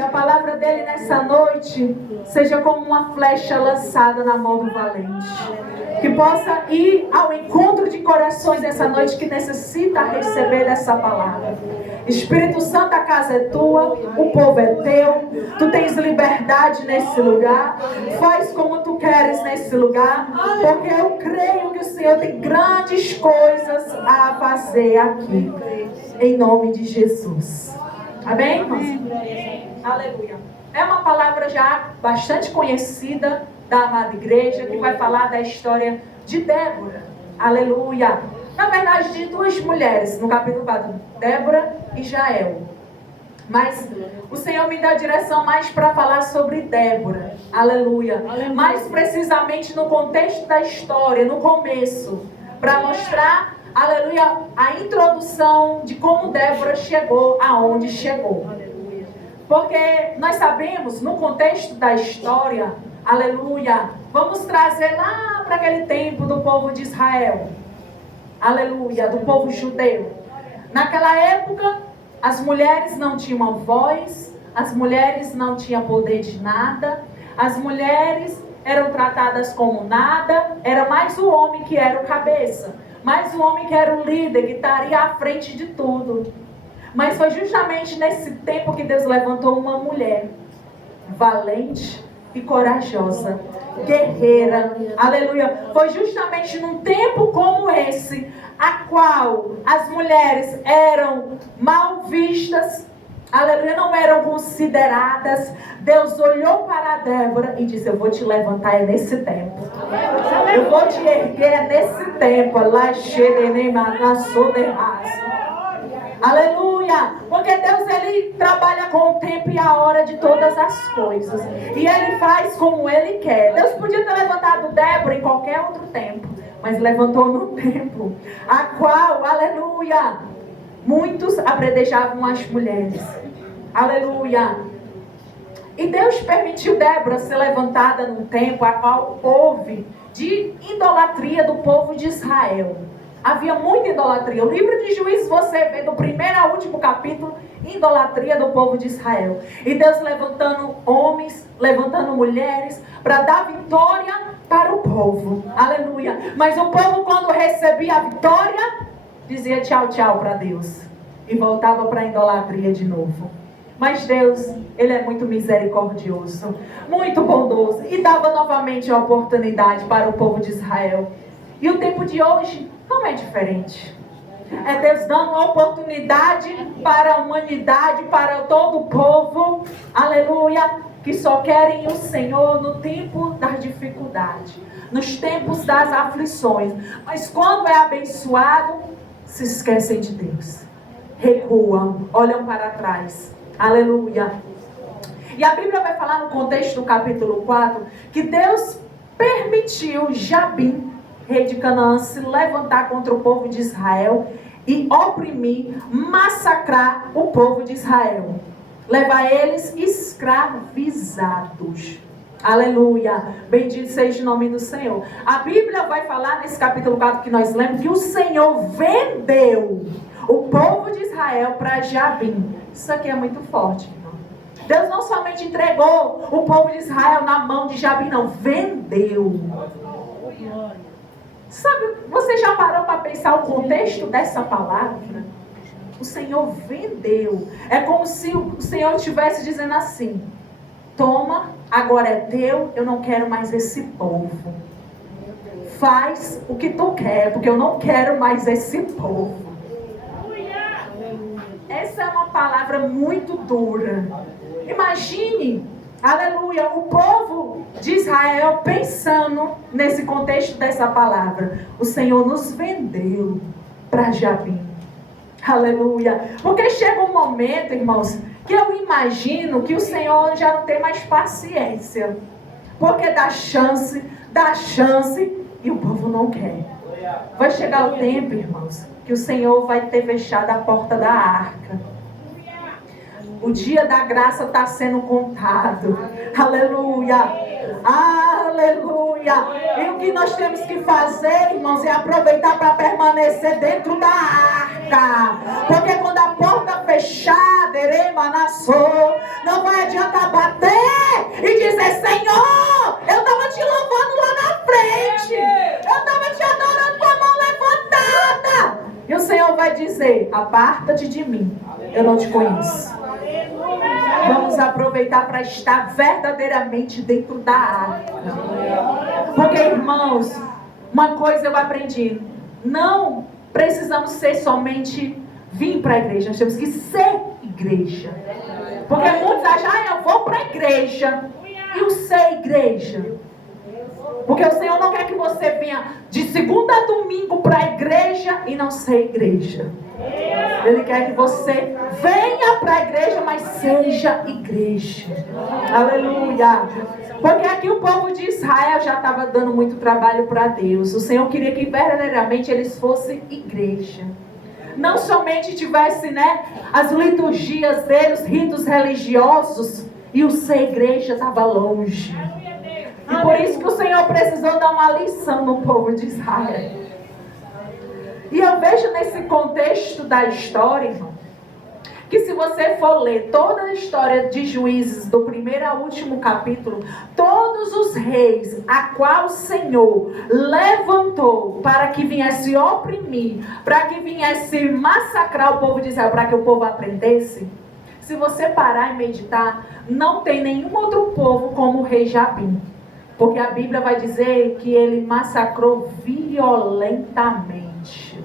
Que a palavra dele nessa noite seja como uma flecha lançada na mão do valente. Que possa ir ao encontro de corações nessa noite que necessita receber essa palavra. Espírito Santo, a casa é tua, o povo é teu, tu tens liberdade nesse lugar, faz como tu queres nesse lugar, porque eu creio que o Senhor tem grandes coisas a fazer aqui, em nome de Jesus. Amém, irmãos? Aleluia. É uma palavra já bastante conhecida da amada igreja, que vai falar da história de Débora. Aleluia. Na verdade, de duas mulheres, no capítulo 4, Débora e Jael. Mas o Senhor me dá a direção mais para falar sobre Débora. Aleluia. Mais precisamente no contexto da história, no começo. Para mostrar, aleluia, a introdução de como Débora chegou aonde chegou. Porque nós sabemos, no contexto da história, aleluia, vamos trazer lá para aquele tempo do povo de Israel. Aleluia, do povo judeu. Naquela época, as mulheres não tinham voz, as mulheres não tinham poder de nada, as mulheres eram tratadas como nada, era mais o homem que era o cabeça, mais o homem que era o líder, que estaria à frente de tudo. Mas foi justamente nesse tempo que Deus levantou uma mulher valente e corajosa, guerreira, aleluia. Foi justamente num tempo como esse, a qual as mulheres eram mal vistas, aleluia, não eram consideradas. Deus olhou para Débora e disse: eu vou te levantar nesse tempo, eu vou te erguer nesse tempo. Aleluia, porque Deus, Ele trabalha com o tempo e a hora de todas as coisas, e Ele faz como Ele quer. Deus podia ter levantado Débora em qualquer outro tempo, mas levantou no tempo a qual, aleluia, muitos apredejavam as mulheres. Aleluia. E Deus permitiu Débora ser levantada num tempo a qual houve de idolatria do povo de Israel. Havia muita idolatria. O livro de Juízes, você vê do primeiro ao último capítulo, idolatria do povo de Israel. E Deus levantando homens, levantando mulheres, para dar vitória para o povo. Aleluia. Mas o povo, quando recebia a vitória, dizia tchau, tchau para Deus. E voltava para a idolatria de novo. Mas Deus, Ele é muito misericordioso, muito bondoso, e dava novamente a oportunidade para o povo de Israel. E o tempo de hoje não é diferente. É Deus dando uma oportunidade para a humanidade, para todo o povo, aleluia, que só querem o Senhor no tempo das dificuldades, nos tempos das aflições. Mas quando é abençoado, se esquecem de Deus, recuam, olham para trás, aleluia. E a Bíblia vai falar no contexto do capítulo 4, que Deus permitiu Jabim, rei de Canaã, se levantar contra o povo de Israel e oprimir, massacrar o povo de Israel, levar eles escravizados. Aleluia, bendito seja o nome do Senhor. A Bíblia vai falar nesse capítulo 4 que nós lemos que o Senhor vendeu o povo de Israel para Jabim. Isso aqui é muito forte, irmão. Deus não somente entregou o povo de Israel na mão de Jabim, não, vendeu. Sabe, você já parou para pensar o contexto dessa palavra? O Senhor vendeu. É como se o Senhor estivesse dizendo assim: toma, agora é teu, eu não quero mais esse povo. Faz o que tu quer, porque eu não quero mais esse povo. Essa é uma palavra muito dura. Imagine, aleluia, o povo de Israel pensando nesse contexto dessa palavra. O Senhor nos vendeu para Jabim. Aleluia. Porque chega um momento, irmãos, que eu imagino que o Senhor já não tem mais paciência. Porque dá chance e o povo não quer. Vai chegar o tempo, irmãos, que o Senhor vai ter fechado a porta da arca. O dia da graça está sendo contado. Aleluia. Aleluia. E o que nós temos que fazer, irmãos, é aproveitar para permanecer dentro da arca. Porque quando a porta fechada, não vai adiantar bater e dizer: Senhor, eu estava te louvando lá na frente, eu estava te adorando com a mão levantada. E o Senhor vai dizer: aparta-te de mim, eu não te conheço. Vamos aproveitar para estar verdadeiramente dentro da arca. Porque, irmãos, uma coisa eu aprendi: não precisamos ser somente vir para a igreja, nós temos que ser igreja. Porque muitos acham: eu vou para a igreja. E o ser igreja? Porque o Senhor não quer que você venha de segunda a domingo para a igreja e não ser igreja. Ele quer que você venha para a igreja, mas seja igreja. Aleluia. Porque aqui o povo de Israel já estava dando muito trabalho para Deus. O Senhor queria que verdadeiramente eles fossem igreja. Não somente tivesse, as liturgias deles, ritos religiosos, e o ser igreja estava longe. E por isso que o Senhor precisou dar uma lição no povo de Israel. E eu vejo nesse contexto da história, irmão, que se você for ler toda a história de Juízes, do primeiro ao último capítulo, todos os reis a qual o Senhor levantou para que viesse oprimir, para que viesse massacrar o povo de Israel, para que o povo aprendesse, se você parar e meditar, não tem nenhum outro povo como o rei Jabim. Porque a Bíblia vai dizer que ele massacrou violentamente.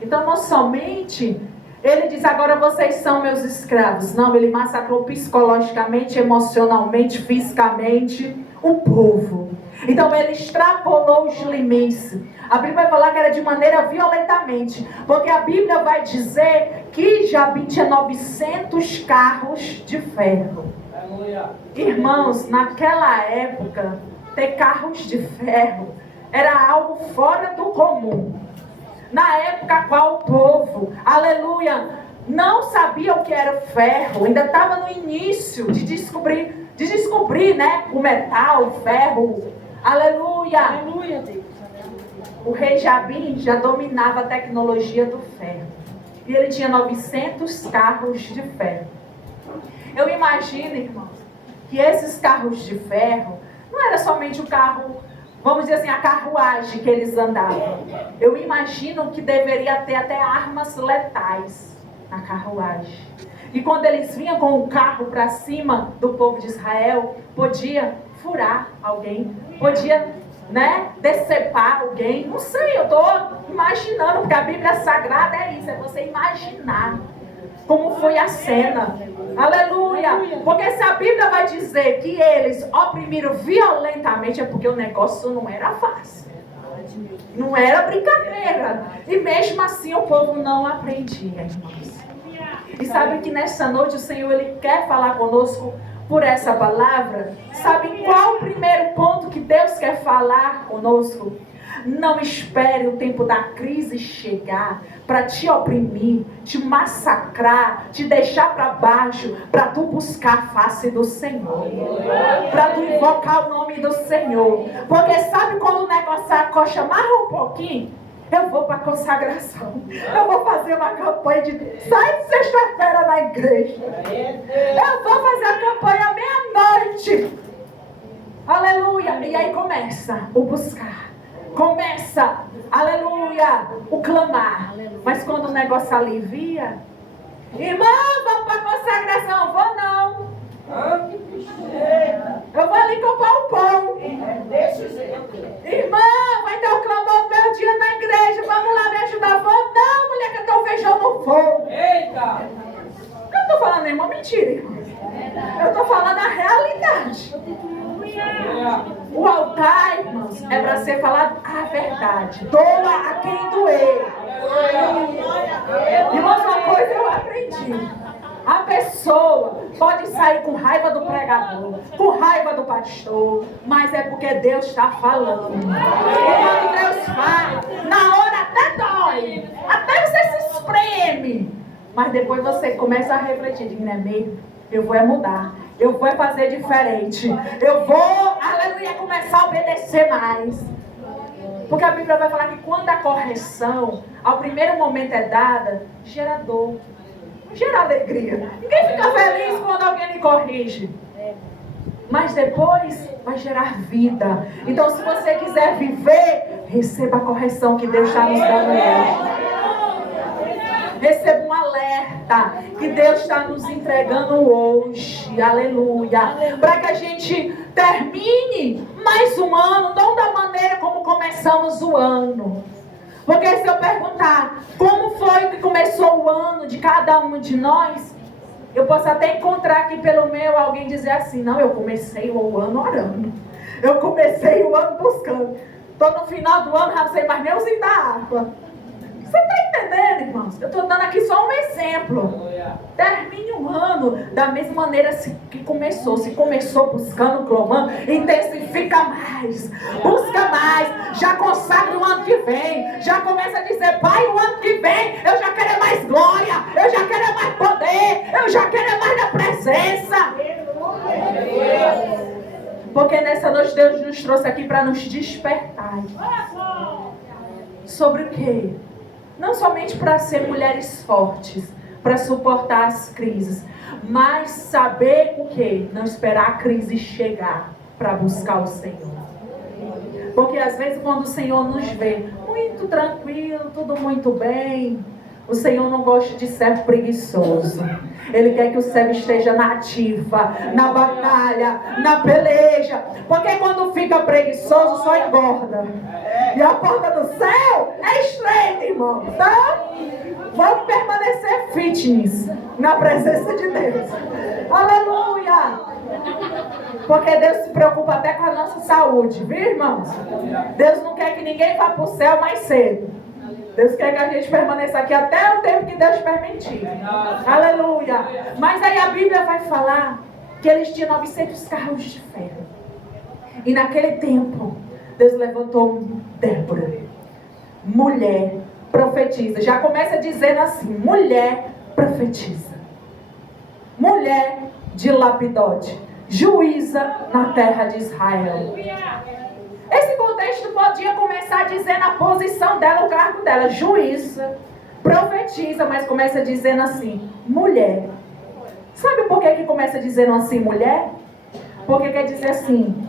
Então, não somente ele diz: agora vocês são meus escravos. Não, ele massacrou psicologicamente, emocionalmente, fisicamente o povo. Então, ele extrapolou os limites. A Bíblia vai falar que era de maneira violentamente. Porque a Bíblia vai dizer que Jabim tinha 900 carros de ferro. Irmãos, naquela época, ter carros de ferro era algo fora do comum. Na época qual o povo, aleluia, não sabia o que era o ferro, ainda estava no início de descobrir, o metal, o ferro, aleluia. Aleluia, Deus. O rei Jabim já dominava a tecnologia do ferro. E ele tinha 900 carros de ferro. Eu imagino, irmãos, que esses carros de ferro não era somente o carro, vamos dizer assim, a carruagem que eles andavam. Eu imagino que deveria ter até armas letais na carruagem. E quando eles vinham com o carro para cima do povo de Israel, podia furar alguém, podia, decepar alguém. Não sei, eu estou imaginando, porque a Bíblia Sagrada é isso, é você imaginar como foi a cena. Aleluia. Porque se a Bíblia vai dizer que eles oprimiram violentamente, é porque o negócio não era fácil. Não era brincadeira. E mesmo assim o povo não aprendia, irmãos. E sabe que nessa noite o Senhor, Ele quer falar conosco por essa palavra? Sabe qual o primeiro ponto que Deus quer falar conosco? Não espere o tempo da crise chegar para te oprimir, te massacrar, te deixar para baixo, para tu buscar a face do Senhor, para tu invocar o nome do Senhor. Porque sabe quando o negócio acocha mais um pouquinho? Eu vou para a consagração. Eu vou fazer uma campanha de sai de sexta-feira na igreja. Eu vou fazer a campanha meia-noite. Aleluia. E aí começa o buscar. Começa, aleluia, o clamar. Mas quando o negócio alivia, irmão, vamos para a consagração. Vou não. Eu vou ali comprar o pão. Irmão, vai ter o clamor do meu dia na igreja. Vamos lá me ajudar. Vou não, mulher, que eu estou feijão no fogo. Eita! Eu não estou falando nenhuma mentira, irmão. Eu estou falando a realidade. O altar, irmãos, é para ser falado a verdade. Doa a quem doer. Irmãos, uma coisa eu aprendi. A pessoa pode sair com raiva do pregador, com raiva do pastor, mas é porque Deus está falando. E quando Deus fala, na hora até dói, até você se espreme. Mas depois você começa a refletir, diz, não é mesmo? Eu vou mudar. Eu vou fazer diferente. Eu vou, aleluia, começar a obedecer mais. Porque a Bíblia vai falar que quando a correção, ao primeiro momento é dada, gera dor, gera alegria. Ninguém fica feliz quando alguém lhe corrige. Mas depois vai gerar vida. Então, se você quiser viver, receba a correção que Deus está nos dando hoje. Receba um alerta que Deus está nos entregando hoje. Aleluia. Para que a gente termine mais um ano, não da maneira como começamos o ano. Porque se eu perguntar como foi que começou o ano de cada um de nós, eu posso até encontrar aqui pelo meu alguém dizer assim, não, eu comecei o ano orando. Eu comecei o ano buscando. Estou no final do ano, já não sei mais nem usar da água. Você está entendendo, irmãos? Eu estou dando aqui só um exemplo. Termine um ano da mesma maneira que começou. Se começou buscando, clamando, intensifica mais. Busca mais. Já consagra o ano que vem. Já começa a dizer, Pai, o ano que vem eu já quero mais glória. Eu já quero mais poder. Eu já quero mais da presença. Porque nessa noite Deus nos trouxe aqui para nos despertar. Sobre o quê? Não somente para ser mulheres fortes, para suportar as crises, mas saber o quê? Não esperar a crise chegar para buscar o Senhor. Porque às vezes quando o Senhor nos vê muito tranquilo, tudo muito bem, o Senhor não gosta de servo preguiçoso. Ele quer que o servo esteja na ativa, na batalha, na peleja. Porque quando fica preguiçoso, só engorda. E a porta do céu é estreita, irmão. Então, vamos permanecer fitness na presença de Deus. Aleluia! Porque Deus se preocupa até com a nossa saúde, viu, irmãos? Deus não quer que ninguém vá para o céu mais cedo. Deus quer que a gente permaneça aqui até o tempo que Deus permitir. Aleluia. Mas aí a Bíblia vai falar que eles tinham 900 carros de ferro. E naquele tempo, Deus levantou Débora. Mulher profetiza. Já começa dizendo assim, mulher profetiza. Mulher de Lapidote. Juíza na terra de Israel. Esse contexto podia começar dizendo a posição dela, o cargo dela, juíza, profetiza, mas começa dizendo assim, mulher. Sabe por que começa dizendo assim, mulher? Porque quer dizer assim,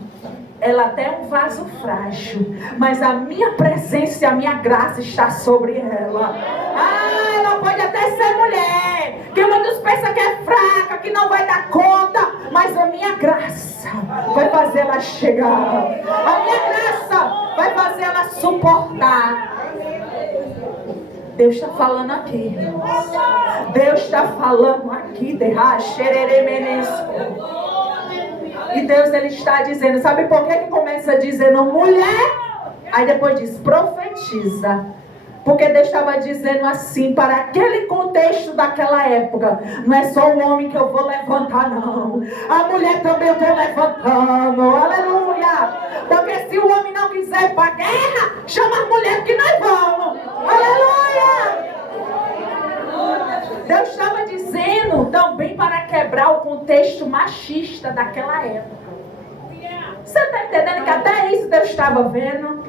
ela até é um vaso frágil, mas a minha presença e a minha graça está sobre ela. Ah, ela pode até ser mulher, que muitos pensam que é fraca, que não vai dar conta, mas a minha graça vai fazer ela chegar. A minha graça vai fazer ela suportar. Deus está falando aqui. Deus está falando aqui. E Deus ele está dizendo, sabe por que começa dizendo mulher? Aí depois diz profetiza. Porque Deus estava dizendo assim, para aquele contexto daquela época, não é só o homem que eu vou levantar, não. A mulher também eu estou levantando, aleluia. Porque se o homem não quiser ir para a guerra, chama as mulheres que nós vamos, aleluia. Deus estava dizendo também para quebrar o contexto machista daquela época. Você está entendendo que até isso Deus estava vendo?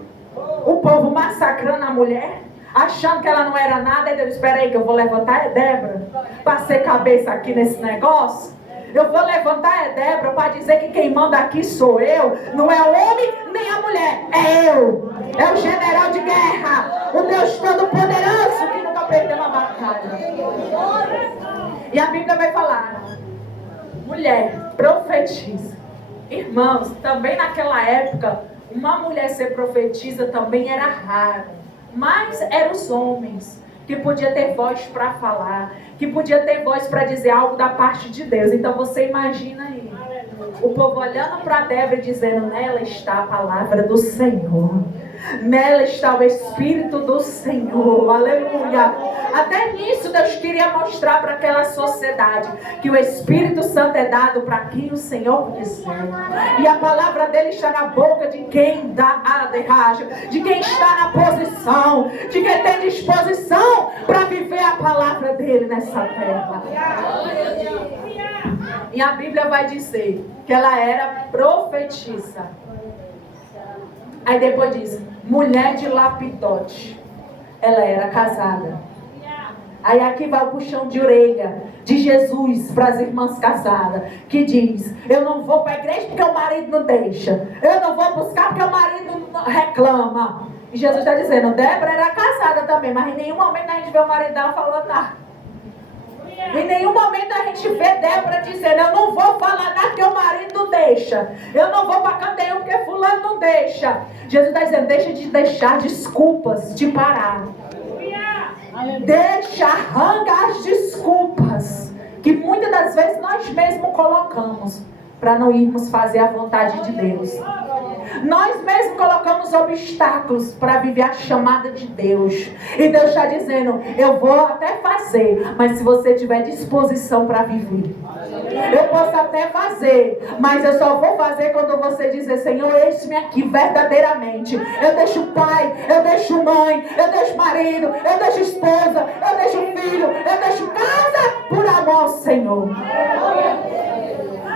O povo massacrando a mulher, achando que ela não era nada. E Deus, espera aí que eu vou levantar a Débora para ser cabeça aqui nesse negócio. Eu vou levantar a Débora para dizer que quem manda aqui sou eu. Não é o homem nem a mulher, é eu. É o general de guerra, o Deus Todo-Poderoso que nunca perdeu uma batalha. E a Bíblia vai falar, mulher, profetiza. Irmãos, também naquela época, uma mulher ser profetisa também era raro. Mas eram os homens que podiam ter voz para falar, que podia ter voz para dizer algo da parte de Deus. Então você imagina aí, o povo olhando para Débora e dizendo, nela está a palavra do Senhor. Nela está o Espírito do Senhor. Aleluia. Até nisso Deus queria mostrar para aquela sociedade que o Espírito Santo é dado para quem o Senhor quiser. E a palavra dele está na boca de quem dá a derragem, de quem está na posição, de quem tem disposição para viver a palavra dele nessa terra. E a Bíblia vai dizer que ela era profetisa. Aí depois diz, mulher de Lapidote. Ela era casada. Aí aqui vai o puxão de orelha de Jesus para as irmãs casadas, que diz, eu não vou para a igreja porque o marido não deixa, eu não vou buscar porque o marido reclama. E Jesus está dizendo, Débora era casada também, mas em nenhum momento a gente vê o marido dela falando nada. Em nenhum momento a gente vê Débora dizendo, eu não vou falar nada porque o marido não deixa, eu não vou para canteio porque fulano não deixa. Jesus está dizendo, deixa de deixar desculpas de parar. Deixa, arranca as desculpas que muitas das vezes nós mesmos colocamos para não irmos fazer a vontade de Deus. Nós mesmos colocamos obstáculos para viver a chamada de Deus. E Deus está dizendo, eu vou até fazer, mas se você tiver disposição para viver. Eu posso até fazer, mas eu só vou fazer quando você dizer, Senhor, eis-me aqui verdadeiramente. Eu deixo pai, eu deixo mãe, eu deixo marido, eu deixo esposa, eu deixo filho, eu deixo casa por amor ao Senhor.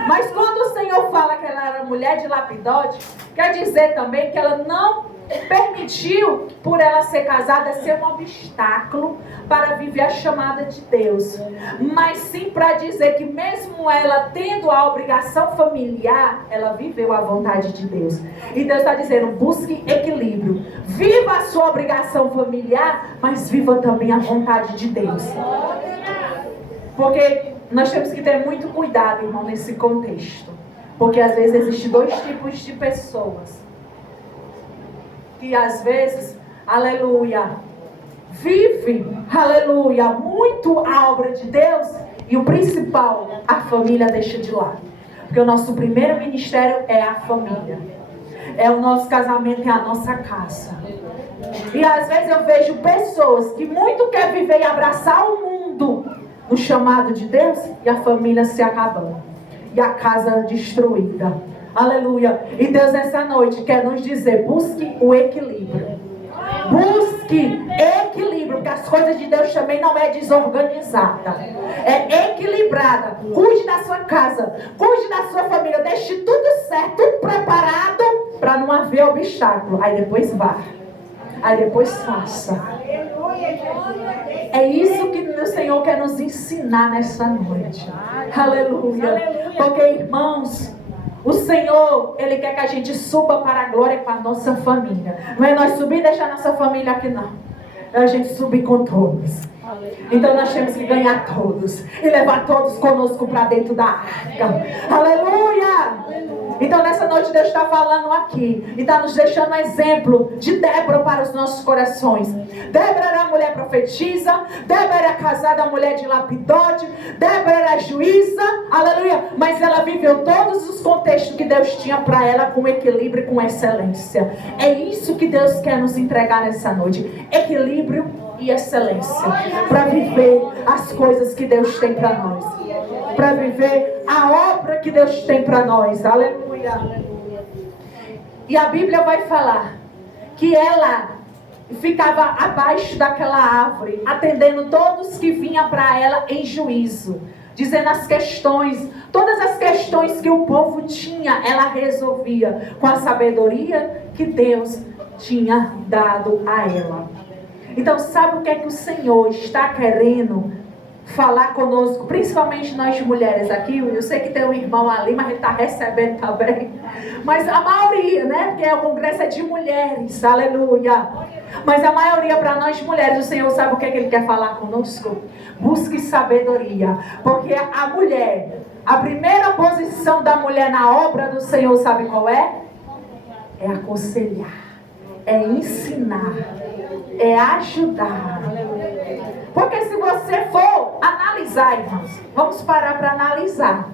Mas quando o Senhor fala que ela era mulher de Lapidote, quer dizer também que ela não permitiu, por ela ser casada, ser um obstáculo para viver a chamada de Deus. Mas sim para dizer que mesmo ela tendo a obrigação familiar, ela viveu a vontade de Deus. E Deus está dizendo, busque equilíbrio. Viva a sua obrigação familiar, mas viva também a vontade de Deus. Porque nós temos que ter muito cuidado, irmão, nesse contexto. Porque às vezes existem dois tipos de pessoas. Que às vezes, aleluia, vive, aleluia, muito a obra de Deus. E o principal, a família deixa de lado. Porque o nosso primeiro ministério é a família. É o nosso casamento, é a nossa casa. E às vezes eu vejo pessoas que muito querem viver e abraçar o mundo no chamado de Deus, e a família se acabando, e a casa destruída, aleluia. E Deus essa noite quer nos dizer, busque o equilíbrio, busque equilíbrio, porque as coisas de Deus também não é desorganizada, é equilibrada. Cuide da sua casa, cuide da sua família, deixe tudo certo, tudo preparado, para não haver obstáculo. Aí depois vá, aí depois faça. É isso que o Senhor quer nos ensinar nessa noite. Aleluia. Porque, irmãos, o Senhor, Ele quer que a gente suba para a glória com a nossa família. Não é nós subir e deixar a nossa família aqui, não. É a gente subir com todos. Então nós temos que ganhar todos e levar todos conosco para dentro da arca. Aleluia! Então nessa noite Deus está falando aqui e está nos deixando um exemplo de Débora para os nossos corações. Débora era mulher profetisa, Débora era casada, mulher de Lapidote, Débora era juíza, aleluia, mas ela viveu todos os contextos que Deus tinha para ela com equilíbrio e com excelência. É isso que Deus quer nos entregar nessa noite, equilíbrio e excelência, para viver as coisas que Deus tem para nós, para viver a obra que Deus tem para nós, aleluia. E a Bíblia vai falar que ela ficava abaixo daquela árvore, atendendo todos que vinham para ela em juízo, dizendo as questões, todas as questões que o povo tinha, ela resolvia com a sabedoria que Deus tinha dado a ela. Então sabe o que é que o Senhor está querendo falar conosco, principalmente nós mulheres aqui? Eu sei que tem um irmão ali, mas ele está recebendo também, mas a maioria, né, porque o congresso é de mulheres, aleluia, mas a maioria para nós mulheres, o Senhor sabe o que é que Ele quer falar conosco? Busque sabedoria, porque a mulher, a primeira posição da mulher na obra do Senhor, sabe qual é? É aconselhar, é ensinar, é ajudar. Porque se você for analisar, irmãos, vamos parar para analisar.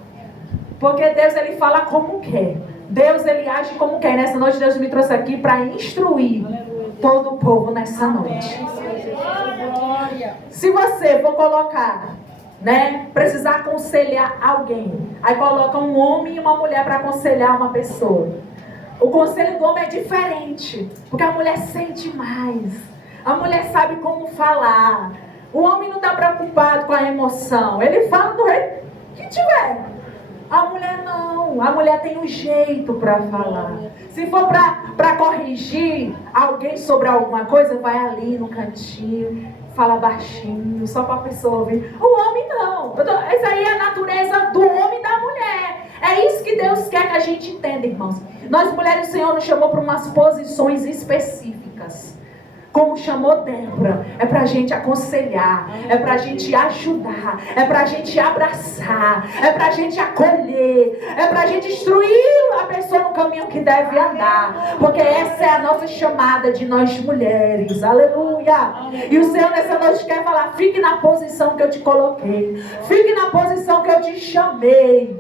Porque Deus, Ele fala como quer. Deus, Ele age como quer. Nessa noite Deus me trouxe aqui para instruir todo o povo nessa noite. Se você for colocar, precisar aconselhar alguém, aí coloca um homem e uma mulher para aconselhar uma pessoa. O conselho do homem é diferente, porque a mulher sente mais. A mulher sabe como falar. O homem não está preocupado com a emoção. Ele fala do jeito que tiver. A mulher não. A mulher tem um jeito para falar. Se for para corrigir alguém sobre alguma coisa, vai ali no cantinho, fala baixinho, só para a pessoa ouvir. O homem não. Essa aí é a natureza do homem e da mulher. É isso que Deus quer que a gente entenda, irmãos. Nós, mulheres, o Senhor nos chamou para umas posições específicas. Como chamou Débora, é para a gente aconselhar, é para a gente ajudar, é para a gente abraçar, é para a gente acolher, é para a gente instruir a pessoa no caminho que deve andar, porque essa é a nossa chamada de nós mulheres, aleluia. E o Senhor nessa noite quer falar: fique na posição que eu te coloquei, fique na posição que eu te chamei,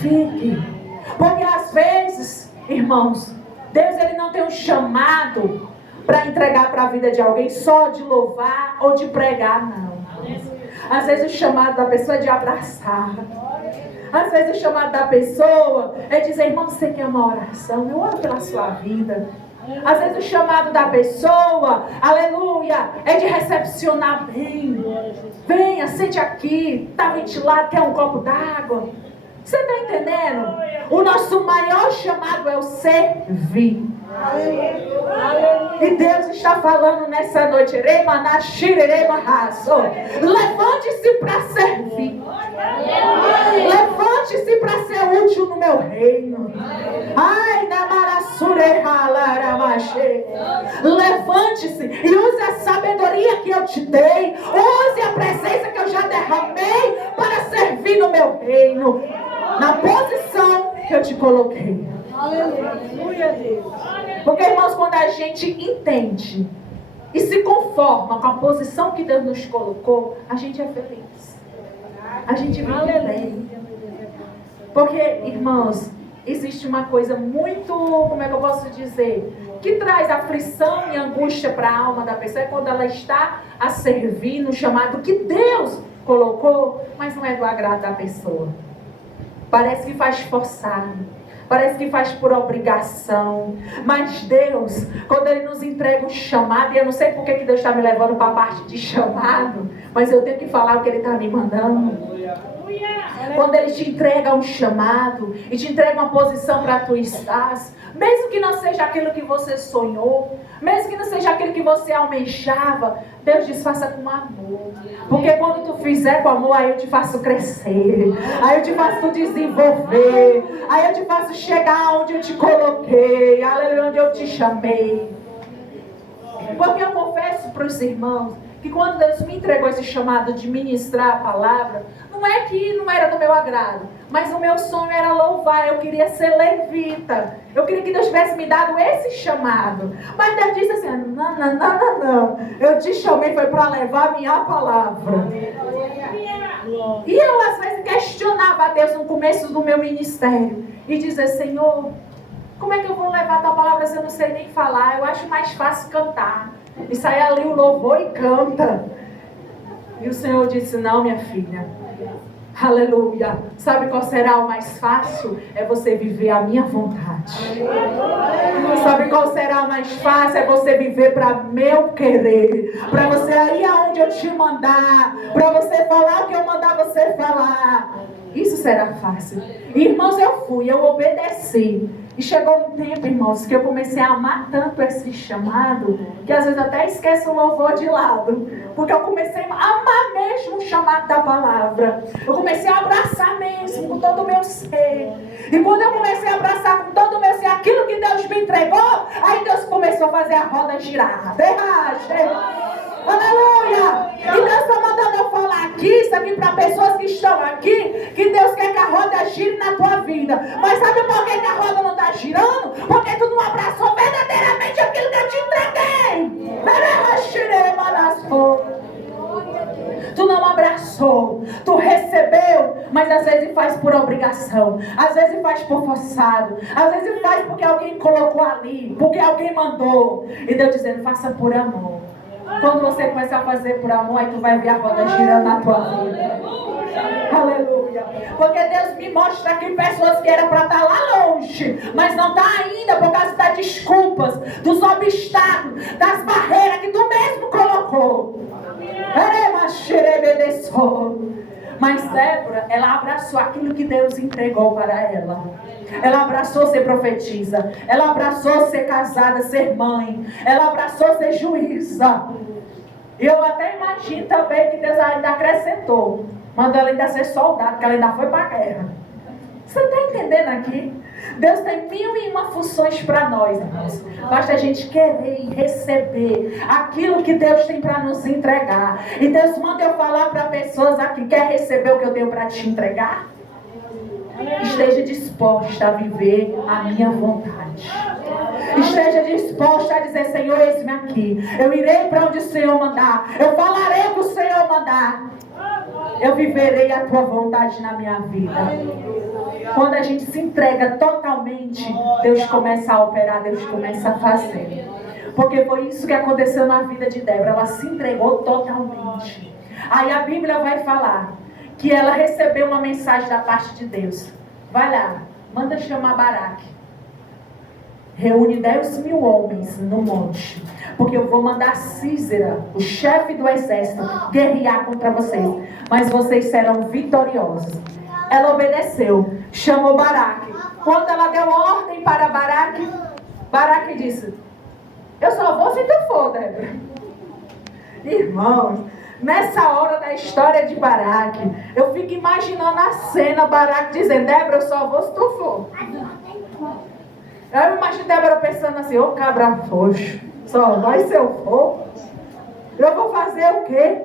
fique, porque às vezes, irmãos, Deus ele não tem um chamado para entregar para a vida de alguém só de louvar ou de pregar, não. Às vezes o chamado da pessoa é de abraçar. Às vezes o chamado da pessoa é dizer: irmão, você quer uma oração? Eu oro pela sua vida. Às vezes o chamado da pessoa, aleluia, é de recepcionar bem. Venha, sente aqui, está ventilado, quer um copo d'água? Você está entendendo? O nosso maior chamado é o servir. E Deus está falando nessa noite: levante-se para servir. Levante-se para ser útil no meu reino. Levante-se e use a sabedoria que eu te dei. Use a presença que eu já derramei para servir no meu reino, na posição que eu te coloquei. Aleluia, Deus. Porque, irmãos, quando a gente entende e se conforma com a posição que Deus nos colocou, a gente é feliz. A gente vive bem. Porque, irmãos, existe uma coisa muito, como é que eu posso dizer, que traz aflição e angústia para a alma da pessoa, é quando ela está a servir no chamado que Deus colocou, mas não é do agrado da pessoa. Parece que faz forçado. Parece que faz por obrigação. Mas Deus, quando Ele nos entrega um chamado, e eu não sei por que Deus está me levando para a parte de chamado, mas eu tenho que falar o que Ele está me mandando. Quando Ele te entrega um chamado e te entrega uma posição para tu estás, mesmo que não seja aquilo que você sonhou, mesmo que não seja aquilo que você almejava, Deus diz: faça com amor. Porque quando tu fizer com amor, aí eu te faço crescer, aí eu te faço desenvolver, aí eu te faço chegar onde eu te coloquei, aleluia, onde eu te chamei. Porque eu confesso para os irmãos que quando Deus me entregou esse chamado de ministrar a palavra, não é que não era do meu agrado, mas o meu sonho era louvar. Eu queria ser levita. Eu queria que Deus tivesse me dado esse chamado. Mas Deus disse assim: não. Eu te chamei foi para levar a minha palavra. E eu às vezes questionava a Deus no começo do meu ministério e dizia: Senhor, como é que eu vou levar a tua palavra se eu não sei nem falar? Eu acho mais fácil cantar. E sai ali o louvor e canta. E o Senhor disse: não, minha filha, aleluia, sabe qual será o mais fácil? É você viver a minha vontade. Sabe qual será o mais fácil? É você viver para meu querer, para você ir aonde eu te mandar, para você falar o que eu mandar você falar. Isso será fácil. Irmãos, eu obedeci. E chegou um tempo, irmãos, que eu comecei a amar tanto esse chamado, que às vezes até esqueço o louvor de lado. Porque eu comecei a amar mesmo o chamado da palavra. Eu comecei a abraçar mesmo com todo o meu ser. E quando eu comecei a abraçar com todo o meu ser aquilo que Deus me entregou, aí Deus começou a fazer a roda girar. Aleluia! E Deus está mandando eu falar aqui, isso aqui para pessoas que estão aqui, que Deus quer que a roda gire na tua vida. Mas sabe por que a roda não está girando? Porque tu não abraçou verdadeiramente aquilo que eu te entreguei. Tu não abraçou, tu recebeu, mas mas às vezes faz por obrigação, às vezes faz por forçado, às vezes faz porque alguém colocou ali, porque alguém mandou. E Deus dizendo, faça por amor. Quando você começar a fazer por amor, aí tu vai ver a roda girando na tua vida. Aleluia. Porque Deus me mostra aqui pessoas que eram para estar lá longe, mas não está ainda por causa das desculpas, dos obstáculos, das barreiras que tu mesmo colocou. Mas Débora, ela abraçou aquilo que Deus entregou para ela. Ela abraçou ser profetisa. Ela abraçou ser casada, ser mãe. Ela abraçou ser juíza. E eu até imagino também que Deus ainda acrescentou. Mandou ela ainda ser soldado, que ela ainda foi para a guerra. Você está entendendo aqui? Deus tem 1001 funções para nós, irmãos. Basta a gente querer e receber aquilo que Deus tem para nos entregar. E Deus manda eu falar para pessoas aqui, quer receber o que eu tenho para te entregar? Esteja disposta a viver a minha vontade. Esteja disposta a dizer, Senhor, eis-me aqui. Eu irei para onde o Senhor mandar. Eu falarei o que o Senhor mandar. Eu viverei a tua vontade na minha vida. Quando a gente se entrega totalmente, Deus começa a operar, Deus começa a fazer. Porque foi isso que aconteceu na vida de Débora. Ela se entregou totalmente. Aí a Bíblia vai falar que ela recebeu uma mensagem da parte de Deus. Vai lá, manda chamar Baraque. Reúne 10.000 homens no monte. Porque eu vou mandar Sísera, o chefe do exército, guerrear contra vocês. Mas vocês serão vitoriosos. Ela obedeceu. Chamou Baraque. Quando ela deu ordem para Baraque, Baraque disse, eu só vou se tu for, Débora. Irmãos, nessa hora da história de Baraque, eu fico imaginando a cena, Baraque dizendo, Débora, eu só vou se tu for. Eu imagino Débora pensando assim, ô cabra foxo, só vai se eu for. Eu vou fazer o quê?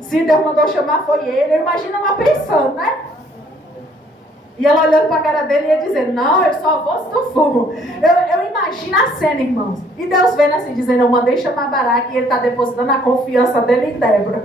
Se Deus mandou chamar foi ele. Eu imagino ela pensando, né? E ela olhando para a cara dele e ia dizendo, não, eu só vou se tu for. Eu imagino a cena, irmãos. E Deus vendo assim, dizendo, eu mandei chamar Baraque e ele está depositando a confiança dele em Débora.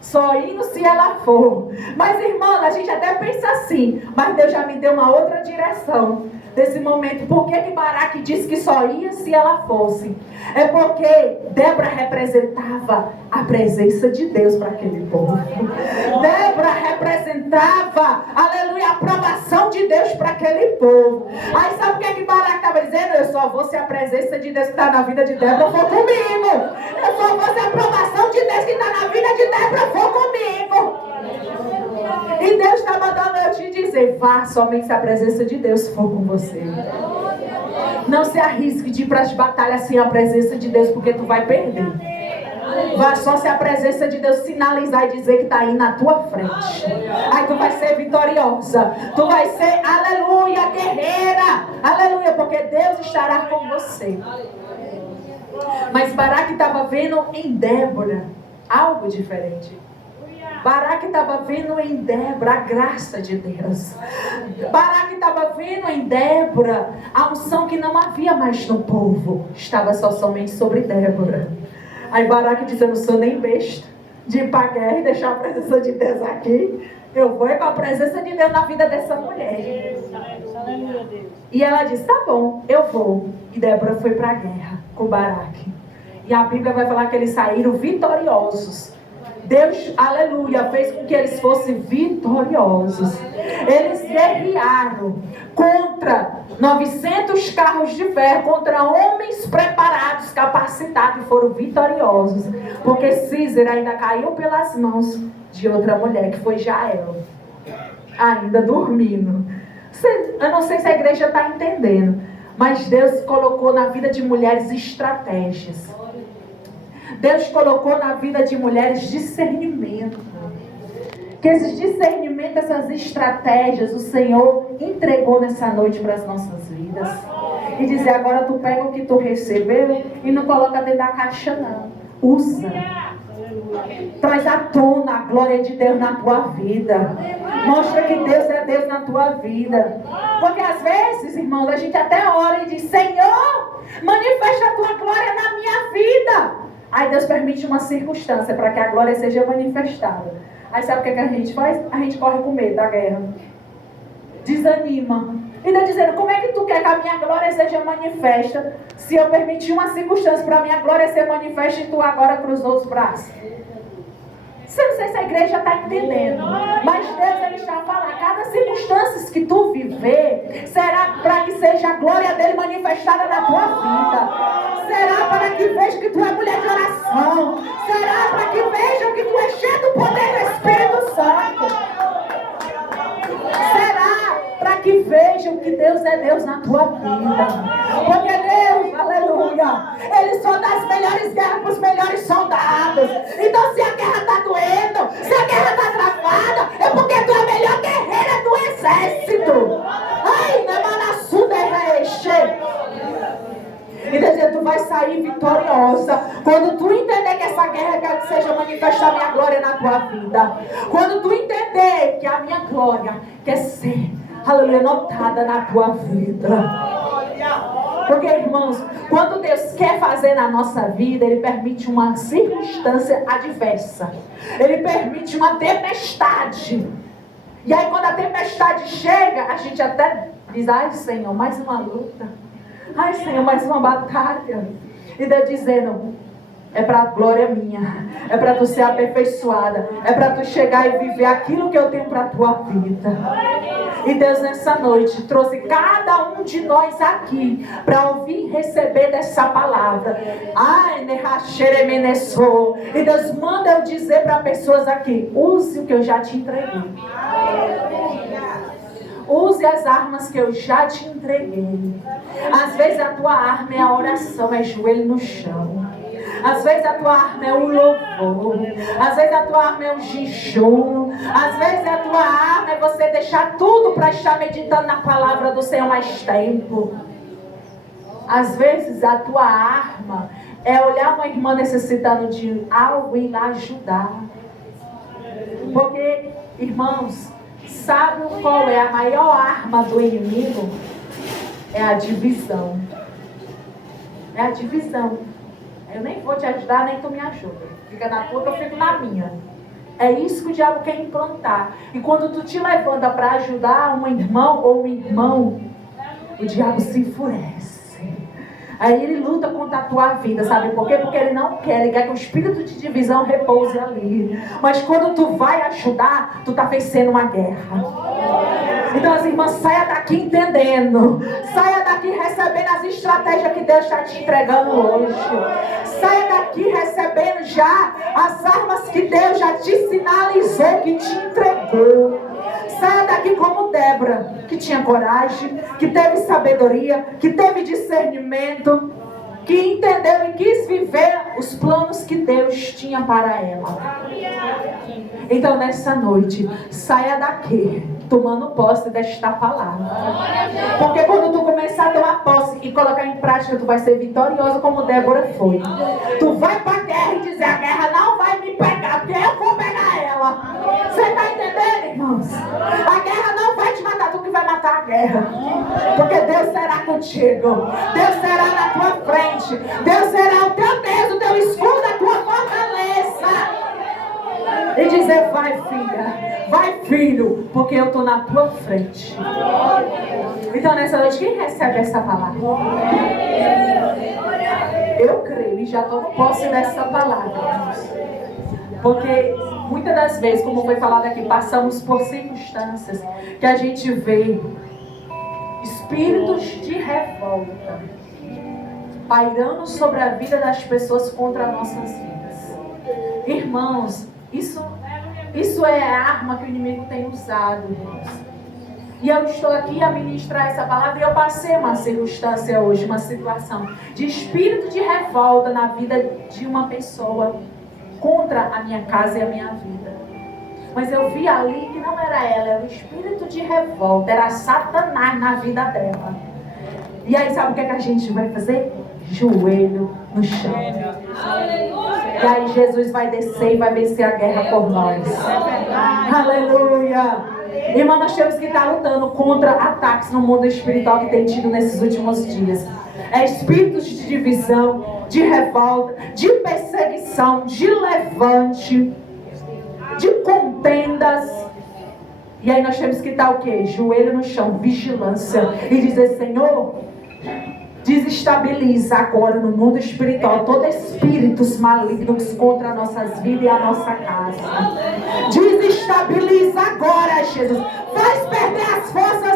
Só indo se ela for. Mas, irmã, a gente até pensa assim, mas Deus já me deu uma outra direção desse momento. Por que Baraque disse que só ia se ela fosse? É porque Débora representava a presença de Deus para aquele povo. Débora representava, aleluia, a aprovação de Deus para aquele povo. Aí sabe o que Baraque estava dizendo? Eu só vou se a presença de Deus que está na vida de Débora for comigo. Eu só vou se a aprovação de Deus que está na vida de Débora for comigo. E Deus está mandando eu te dizer, vá somente se a presença de Deus for com você. Não se arrisque de ir para as batalhas sem a presença de Deus, porque tu vai perder. Vá só se a presença de Deus sinalizar e dizer que está aí na tua frente. Aí tu vai ser vitoriosa. Tu vai ser, aleluia, guerreira. Aleluia, porque Deus estará com você. Mas Baraque estava vendo em Débora algo diferente. Baraque estava vendo em Débora a graça de Deus. Baraque estava vendo em Débora a unção que não havia mais no povo. Estava só somente sobre Débora. Aí Baraque disse, eu não sou nem besta de ir para a guerra e deixar a presença de Deus aqui. Eu vou com a presença de Deus na vida dessa mulher. E ela disse, tá bom, eu vou. E Débora foi para a guerra com Baraque. E a Bíblia vai falar que eles saíram vitoriosos. Deus, aleluia, fez com que eles fossem vitoriosos. Eles guerrearam contra 900 carros de ferro, contra homens preparados, capacitados, e foram vitoriosos. Porque Sísera ainda caiu pelas mãos de outra mulher, que foi Jael, ainda dormindo. Eu não sei se a igreja está entendendo, mas Deus colocou na vida de mulheres estratégias. Deus colocou na vida de mulheres discernimento. Que esses discernimentos, essas estratégias, o Senhor entregou nessa noite para as nossas vidas. E dizer, agora tu pega o que tu recebeu e não coloca dentro da caixa não. Usa. Traz à tona a glória de Deus na tua vida. Mostra que Deus é Deus na tua vida. Porque às vezes, irmãos, a gente até ora e diz, Senhor, manifesta a tua glória na minha vida. Aí Deus permite uma circunstância para que a glória seja manifestada. Aí sabe o que a gente faz? A gente corre com medo da guerra. Desanima. E está dizendo, como é que tu quer que a minha glória seja manifesta se eu permitir uma circunstância para a minha glória ser manifesta e tu agora cruzou os braços? Eu não sei se a igreja está entendendo, mas Deus ele está falando, cada circunstância que tu viver, será para que seja a glória dele manifestada na tua vida. Será para que vejam que tu é mulher de oração. Será para que vejam que tu é cheio do poder do Espírito Santo. Será para que vejam que Deus é Deus na tua vida. Porque Deus, aleluia, Ele só dá as melhores guerras para os melhores soldados. Então se a guerra está doendo, se a guerra está travada, é porque tu é a melhor guerreira do exército. Ai, Nemanassu Deveche. E dizer, tu vai sair vitoriosa quando tu entender que essa guerra quer que seja manifestar a minha glória na tua vida. Quando tu entender que a minha glória quer ser, aleluia, notada na tua vida. Porque, irmãos, quando Deus quer fazer na nossa vida, Ele permite uma circunstância adversa. Ele permite uma tempestade. E aí quando a tempestade chega, a gente até diz, ai Senhor, mais uma luta. Ai Senhor, mais uma batalha. E Deus dizendo, é para a glória minha, é para tu ser aperfeiçoada, é para tu chegar e viver aquilo que eu tenho para a tua vida. E Deus nessa noite trouxe cada um de nós aqui para ouvir e receber dessa palavra. Ai, Nehaxeremenesso. E Deus manda eu dizer para pessoas aqui, use o que eu já te entreguei. Use as armas que eu já te entreguei. Às vezes a tua arma é a oração, é joelho no chão. Às vezes a tua arma é o louvor. Às vezes a tua arma é o jejum. Às vezes a tua arma é você deixar tudo para estar meditando na palavra do Senhor mais tempo. Às vezes a tua arma é olhar uma irmã necessitando de algo e ir lá ajudar. Porque, irmãos, sabe qual é a maior arma do inimigo? É a divisão. É a divisão. Eu nem vou te ajudar, nem tu me ajuda. Fica na tua, eu fico na minha. É isso que o diabo quer implantar. E quando tu te levanta para ajudar uma irmã ou um irmão, o diabo se enfurece. Aí ele luta contra a tua vida, sabe por quê? Porque ele não quer, ele quer que o espírito de divisão repouse ali. Mas quando tu vai ajudar, tu tá vencendo uma guerra. Então as irmãs, saia daqui entendendo. Saia daqui recebendo as estratégias que Deus está te entregando hoje. Saia daqui recebendo já as armas que Deus já te sinalizou, que te entregou. Saia daqui como Débora, que tinha coragem, que teve sabedoria, que teve discernimento, que entendeu e quis viver os planos que Deus tinha para ela. Então nessa noite, saia daqui tomando posse desta palavra. Porque quando tu começar a tomar posse e colocar em prática, tu vai ser vitorioso como Débora foi. Tu vai para a guerra e dizer, a guerra não vai me pegar, porque eu vou pegar ela. Você está entendendo, irmãos? A guerra não vai te matar, tu que vai matar a guerra. Porque Deus será contigo. Deus será na tua frente. Deus será o teu Deus, o teu escudo, a tua fortaleza. E dizer, vai filha, vai filho, porque eu estou na tua frente. Então nessa noite, quem recebe essa palavra? Eu creio e já tomo posse dessa palavra. Porque muitas das vezes, como foi falado aqui, passamos por circunstâncias que a gente vê espíritos de revolta pairando sobre a vida das pessoas contra nossas vidas. Irmãos, isso é a arma que o inimigo tem usado, irmãos. E eu estou aqui a ministrar essa palavra e eu passei uma circunstância hoje, uma situação de espírito de revolta na vida de uma pessoa contra a minha casa e a minha vida. Mas eu vi ali que não era ela, era o espírito de revolta, era Satanás na vida dela. E aí sabe o que a gente vai fazer? Joelho no chão. E aí Jesus vai descer e vai vencer a guerra por nós. Aleluia. Irmã, nós temos que estar lutando contra ataques no mundo espiritual que tem tido nesses últimos dias. É espíritos de divisão, de revolta, de perseguição, de levante. de contendas. E aí nós temos que estar o quê? Joelho no chão, vigilância. E dizer, Senhor, desestabiliza agora no mundo espiritual todo espíritos malignos contra nossas vidas e a nossa casa. Desestabiliza agora, Jesus. Faz perder as forças